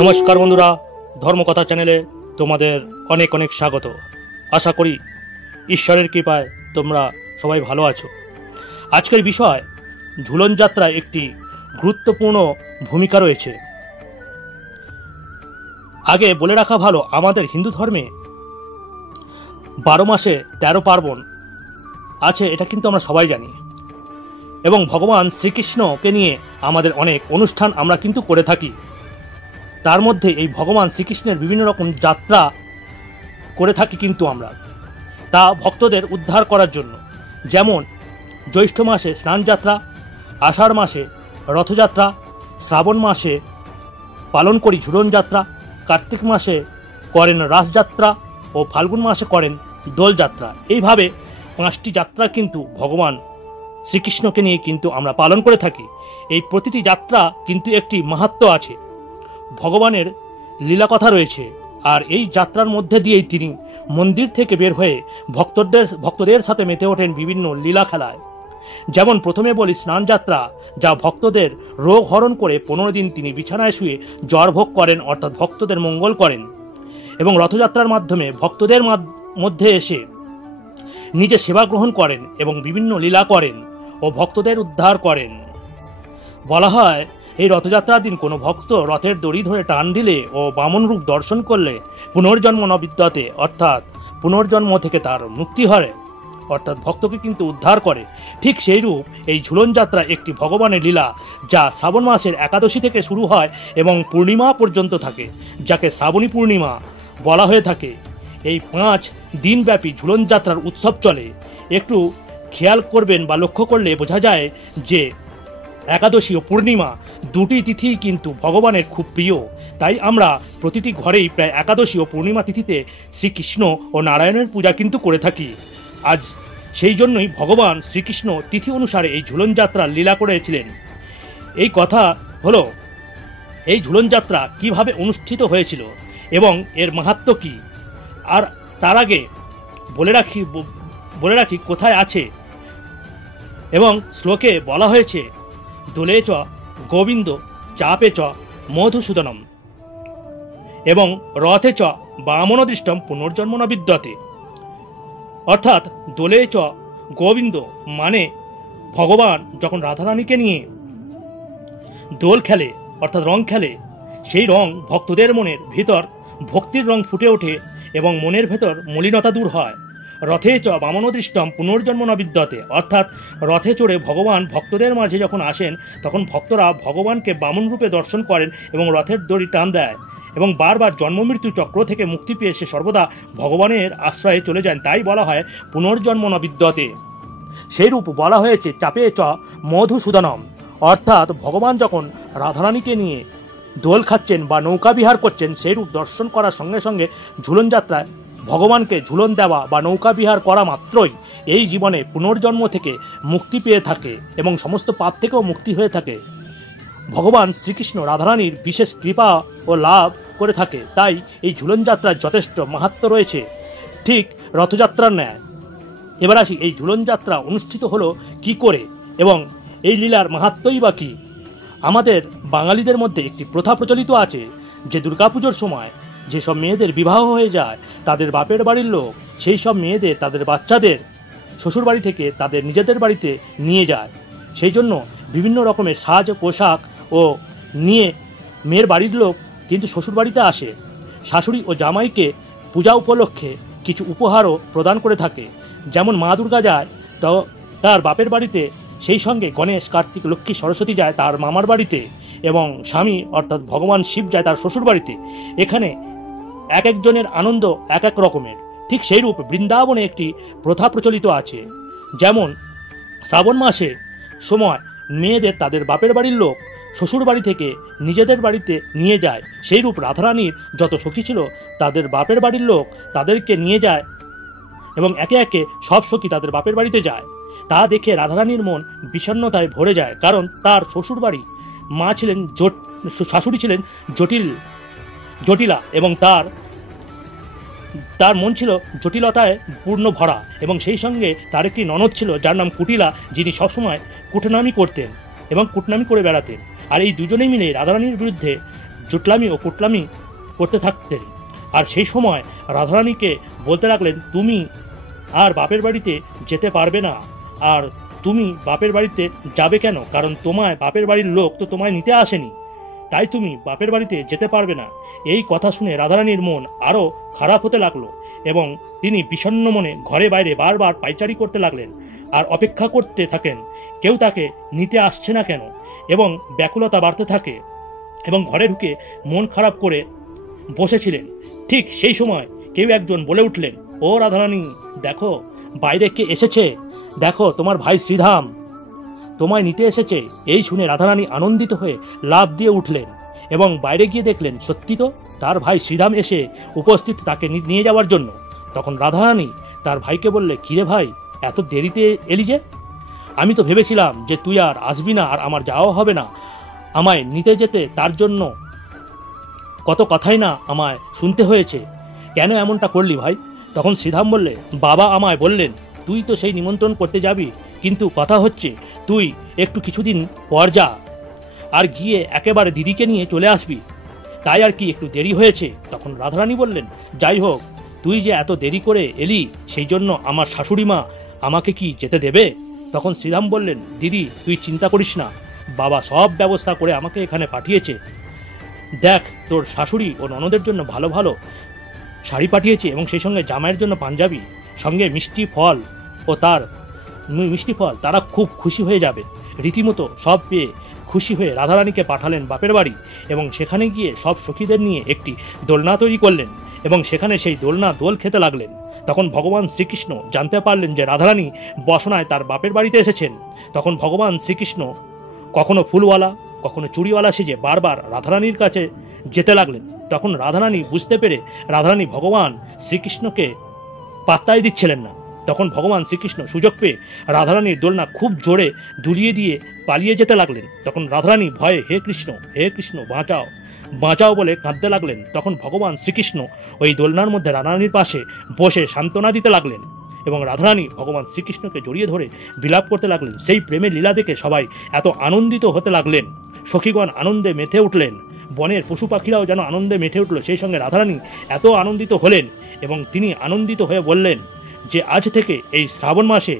নমস্কার বন্ধুরা, ধর্মকথা চ্যানেলে তোমাদের অনেক অনেক স্বাগত। আশা করি ঈশ্বরের কৃপায় তোমরা সবাই ভালো আছো। আজকের বিষয় ঝুলন যাত্রায় একটি গুরুত্বপূর্ণ ভূমিকা রয়েছে। আগে বলে রাখা ভালো, আমাদের হিন্দু ধর্মে 12 মাসে 13 পার্বণ আছে, এটা কিন্তু আমরা সবাই জানি। এবং ভগবান শ্রীকৃষ্ণকে নিয়ে আমাদের অনেক অনুষ্ঠান আমরা কিন্তু করে থাকি। তার মধ্যে এই ভগবান শ্রীকৃষ্ণের বিভিন্ন রকম যাত্রা করে থাকি কিন্তু আমরা, তা ভক্তদের উদ্ধার করার জন্য। যেমন জ্যৈষ্ঠ মাসে স্নান যাত্রা, আষাঢ় মাসে রথযাত্রা, শ্রাবণ মাসে পালন করি ঝুলন যাত্রা, কার্তিক মাসে করেন রাসযাত্রা ও ফাল্গুন মাসে করেন দোলযাত্রা। এইভাবে 5টি যাত্রা কিন্তু ভগবান শ্রীকৃষ্ণকে নিয়ে কিন্তু আমরা পালন করে থাকি। এই প্রতিটি যাত্রা কিন্তু একটি মাহাত্ম্য আছে, ভগবানের লীলা কথা রয়েছে। আর এই যাত্রার মধ্যে দিয়েই তিনি মন্দির থেকে বের হয়ে ভক্তদের সাথে মেতে ওঠেন বিভিন্ন লীলা খেলায়। যেমন প্রথমে বলি স্নান যাত্রা, যা ভক্তদের রোগ হরণ করে 15 দিন তিনি বিছানায় শুয়ে জ্বর ভোগ করেন, অর্থাৎ ভক্তদের মঙ্গল করেন। এবং রথযাত্রার মাধ্যমে ভক্তদের মধ্যে এসে নিজে সেবা গ্রহণ করেন এবং বিভিন্ন লীলা করেন ও ভক্তদের উদ্ধার করেন। বলা হয় এই রথযাত্রার দিন কোনো ভক্ত রথের দড়ি ধরে টান দিলে ও বামন রূপ দর্শন করলে পুনর্জন্ম ন বিদ্যতে, অর্থাৎ পুনর্জন্ম থেকে তার মুক্তি হয়, অর্থাৎ ভক্তকে কিন্তু উদ্ধার করে। ঠিক সেই রূপ এই ঝুলন যাত্রা একটি ভগবানের লীলা, যা শ্রাবণ মাসের একাদশী থেকে শুরু হয় এবং পূর্ণিমা পর্যন্ত থাকে, যাকে শ্রাবণী পূর্ণিমা বলা হয়ে থাকে। এই 5 দিনব্যাপী ঝুলন যাত্রার উৎসব চলে। একটু খেয়াল করবেন বা লক্ষ্য করলে বোঝা যায় যে একাদশী ও পূর্ণিমা দুটি তিথি কিন্তু ভগবানের খুব প্রিয়। তাই আমরা প্রতিটি ঘরেই প্রায় একাদশী ও পূর্ণিমা তিথিতে শ্রীকৃষ্ণ ও নারায়ণের পূজা কিন্তু করে থাকি। আজ সেই জন্যই ভগবান শ্রীকৃষ্ণ তিথি অনুসারে এই ঝুলন যাত্রার লীলা করেছিলেন। এই কথা হলো এই ঝুলন যাত্রা কিভাবে অনুষ্ঠিত হয়েছিল এবং এর মাহাত্ম্য কী। আর তার আগে বলে রাখি কোথায় আছে। এবং শ্লোকে বলা হয়েছে দোলে চ গোবিন্দ চাপে চ মধুসূদনম এবং রথে চ বামনদৃষ্টম পুনর্জন্ম ন বিদ্যতে। অর্থাৎ দোলে চ গোবিন্দ মানে ভগবান যখন রাধারানীকে নিয়ে দোল খেলে, অর্থাৎ রং খেলে, সেই রং ভক্তদের মনের ভিতর ভক্তির রং ফুটে ওঠে এবং মনের ভেতর মলিনতা দূর হয়। রথে চ বামনদৃষ্টম পুনর্জন্ম ন বিদ্যতে, অর্থাৎ রথে চড়ে ভগবান ভক্তদের মাঝে যখন আসেন তখন ভক্তরা ভগবানকে বামন রূপে দর্শন করেন এবং রথের দড়ি টান দেয় এবং বারবার জন্ম মৃত্যু চক্র থেকে মুক্তি পেয়ে সে সর্বদা ভগবানের আশ্রয়ে চলে যান। তাই বলা হয় পুনর্জন্ম ন বিদ্যতে। সেই রূপ বলা হয়েছে চাপে চ মধুসূদনম, অর্থাৎ ভগবান যখন রাধারানীকে নিয়ে দোল খাচ্ছেন বা নৌকা বিহার করছেন, সেই রূপ দর্শন করার সঙ্গে সঙ্গে ঝুলন যাত্রায় ভগবানকে ঝুলন দেওয়া বা নৌকা বিহার করা মাত্রই এই জীবনে পুনর্জন্ম থেকে মুক্তি পেয়ে থাকে এবং সমস্ত পাপ থেকেও মুক্তি হয়ে থাকে। ভগবান শ্রীকৃষ্ণ রাধারানীর বিশেষ কৃপা ও লাভ করে থাকে। তাই এই ঝুলন যাত্রার যথেষ্ট মাহাত্ম্য রয়েছে, ঠিক রথযাত্রার ন্যায়। এবার আসি এই ঝুলন যাত্রা অনুষ্ঠিত হলো কি করে এবং এই লীলার মাহাত্ম্যই বা কী। আমাদের বাঙালিদের মধ্যে একটি প্রথা প্রচলিত আছে যে দুর্গাপুজোর সময় যেসব মেয়েদের বিবাহ হয়ে যায় তাদের বাপের বাড়ির লোক সেই সব মেয়েদের তাদের বাচ্চাদের শ্বশুর বাড়ি থেকে তাদের নিজেদের বাড়িতে নিয়ে যায়। সেই জন্য বিভিন্ন রকমের সাজ পোশাক ও নিয়ে মেয়ের বাড়ির লোক কিন্তু শ্বশুর বাড়িতে আসে। শাশুড়ি ও জামাইকে পূজা উপলক্ষে কিছু উপহারও প্রদান করে থাকে। যেমন মা দুর্গা যায় তো তার বাপের বাড়িতে, সেই সঙ্গে গণেশ কার্তিক লক্ষ্মী সরস্বতী যায় তার মামার বাড়িতে এবং স্বামী অর্থাৎ ভগবান শিব যায় তার শ্বশুর বাড়িতে। এখানে এক একজনের আনন্দ এক এক রকমের। ঠিক সেইরূপ বৃন্দাবনে একটি প্রথা প্রচলিত আছে। যেমন শ্রাবণ মাসে সময় মেয়েদের তাদের বাপের বাড়ির লোক শ্বশুর বাড়ি থেকে নিজেদের বাড়িতে নিয়ে যায়। সেইরূপ রাধারানীর যত সখী ছিল তাদের বাপের বাড়ির লোক তাদেরকে নিয়ে যায় এবং একে একে সব সখী তাদের বাপের বাড়িতে যায়। তা দেখে রাধারানীর মন বিষণ্ণতায় ভরে যায়, কারণ তার শ্বশুর বাড়ি মা ছিলেন শাশুড়ি ছিলেন জটিলা এবং তার মন ছিল জটিলতায় পূর্ণ ভরা। এবং সেই সঙ্গে তার একটি ননদ ছিল যার নাম কুটিলা, যিনি সবসময় কুটনামি করতেন এবং কুটনামি করে বেড়াতেন। আর এই দুজনেই মিলে রাধারানীর বিরুদ্ধে জুটলামি ও কুটলামি করতে থাকতেন। আর সেই সময় রাধারানীকে বলতে লাগলেন, তুমি আর বাপের বাড়িতে যেতে পারবে না। আর তুমি বাপের বাড়িতে যাবে কেন? কারণ তোমায় বাপের বাড়ির লোক তো তোমায় নিতে আসেনি, তাই তুমি বাপের বাড়িতে যেতে পারবে না। এই কথা শুনে রাধারানীর মন আরও খারাপ হতে লাগলো এবং তিনি বিষণ্ণ মনে ঘরে বাইরে বারবার পাইচারি করতে লাগলেন আর অপেক্ষা করতে থাকেন কেউ তাকে নিতে আসছে না কেন, এবং ব্যাকুলতা বাড়তে থাকে এবং ঘরে ঢুকে মন খারাপ করে বসেছিলেন। ঠিক সেই সময় কেউ একজন বলে উঠলেন, ও রাধারানী, দেখো বাইরে কে এসেছে, দেখো তোমার ভাই শ্রীধাম তোমায় নিতে এসেছে। এই শুনে রাধারানী আনন্দিত হয়ে লাফ দিয়ে উঠলেন এবং বাইরে গিয়ে দেখলেন সত্যি তো তার ভাই শ্রীধাম এসে উপস্থিত তাকে নিয়ে যাওয়ার জন্য। তখন রাধারানী তার ভাইকে বললে, কিরে ভাই, এত দেরিতে এলি যে? আমি তো ভেবেছিলাম যে তুই আর আসবি না আর আমার যাওয়া হবে না, আমায় নিতে যেতে তার জন্য কত কথাই না আমায় শুনতে হয়েছে, কেন এমনটা করলি ভাই? তখন শ্রীধাম বললে, বাবা আমায় বললেন তুই তো সেই নিমন্ত্রণ করতে যাবি, কিন্তু কথা হচ্ছে তুই একটু কিছুদিন পর যা, আর গিয়ে একেবারে দিদিকে নিয়ে চলে আসবি, তাই আর কি একটু দেরি হয়েছে। তখন রাধারানী বললেন, যাই হোক, তুই যে এত দেরি করে এলি সেই জন্য আমার শাশুড়ি মা আমাকে কি যেতে দেবে? তখন শ্রীরাম বললেন, দিদি তুই চিন্তা করিস না, বাবা সব ব্যবস্থা করে আমাকে এখানে পাঠিয়েছে। দেখ, তোর শাশুড়ি ও ননদের জন্য ভালো ভালো শাড়ি পাঠিয়েছে এবং সেই সঙ্গে জামাইয়ের জন্য পাঞ্জাবি, সঙ্গে মিষ্টি ফল, তারা খুব খুশি হয়ে যাবে। রীতিমতো সব পেয়ে খুশি হয়ে রাধারানীকে পাঠালেন বাপের বাড়ি এবং সেখানে গিয়ে সব সখীদের নিয়ে একটি দোলনা তৈরি করলেন এবং সেখানে সেই দোলনা দোল খেতে লাগলেন। তখন ভগবান শ্রীকৃষ্ণ জানতে পারলেন যে রাধারানী বসনায় তার বাপের বাড়িতে এসেছেন। তখন ভগবান শ্রীকৃষ্ণ কখনো ফুলওয়ালা কখনো চুড়িওয়ালা সেজে বারবার রাধারানীর কাছে যেতে লাগলেন। তখন রাধারানী বুঝতে পেরে রাধারানী ভগবান শ্রীকৃষ্ণকে পাত্তাই দিচ্ছিলেন না। তখন ভগবান শ্রীকৃষ্ণ সুযোগ পেয়ে রাধারানীর দোলনা খুব জোরে দুলিয়ে দিয়ে পালিয়ে যেতে লাগলেন। তখন রাধারানী ভয়ে, হে কৃষ্ণ বাঁচাও বাঁচাও বলে কাঁদতে লাগলেন। তখন ভগবান শ্রীকৃষ্ণ ওই দোলনার মধ্যে রাধারানীর পাশে বসে সান্ত্বনা দিতে লাগলেন এবং রাধারানী ভগবান শ্রীকৃষ্ণকে জড়িয়ে ধরে বিলাপ করতে লাগলেন। সেই প্রেমের লীলা দেখে সবাই এত আনন্দিত হতে লাগলেন, সখীগণ আনন্দে মেতে উঠলেন, বনের পশু পাখিরাও যেন আনন্দে মেতে উঠল। সেই সঙ্গে রাধারানী এত আনন্দিত হলেন এবং তিনি আনন্দিত হয়ে বললেন যে আজ থেকে এই শ্রাবণ মাসে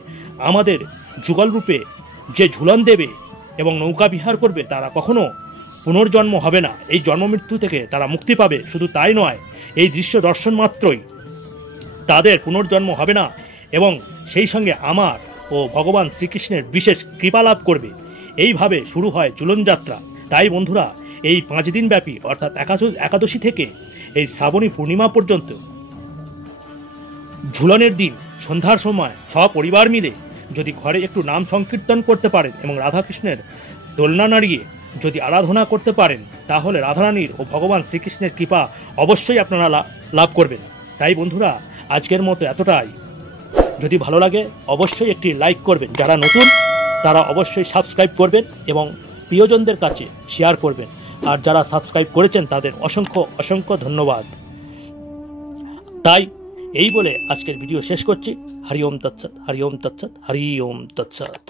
আমাদের যুগলরূপে যে ঝুলন দেবে এবং নৌকা বিহার করবে তারা কখনো পুনর্জন্ম হবে না, এই জন্মমৃত্যু থেকে তারা মুক্তি পাবে। শুধু তাই নয়, এই দৃশ্য দর্শন মাত্রই তাদের পুনর্জন্ম হবে না এবং সেই সঙ্গে আমার ও ভগবান শ্রীকৃষ্ণের বিশেষ কৃপা লাভ করবে। এইভাবে শুরু হয় ঝুলন যাত্রা। তাই বন্ধুরা, এই 5 দিন ব্যাপী অর্থাৎ একাদশী থেকে এই শ্রাবণী পূর্ণিমা পর্যন্ত ঝুলনের দিন সন্ধ্যার সময় সপরিবার মিলে যদি ঘরে একটু নাম সংকীর্তন করতে পারেন এবং রাধাকৃষ্ণের দোলনা নাড়িয়ে যদি আরাধনা করতে পারেন, তাহলে রাধারানীর ও ভগবান শ্রীকৃষ্ণের কৃপা অবশ্যই আপনারা লাভ করবেন। তাই বন্ধুরা, আজকের মতো এতটাই। যদি ভালো লাগে অবশ্যই একটি লাইক করবেন, যারা নতুন তারা অবশ্যই সাবস্ক্রাইব করবেন এবং প্রিয়জনদের কাছে শেয়ার করবেন। আর যারা সাবস্ক্রাইব করেছেন তাদের অসংখ্য অসংখ্য ধন্যবাদ। তাই এই বলে আজকের ভিডিও শেষ করছি। হরি ওম তৎসৎ, হরি ওম তৎসৎ, হরি ওম তৎসৎ।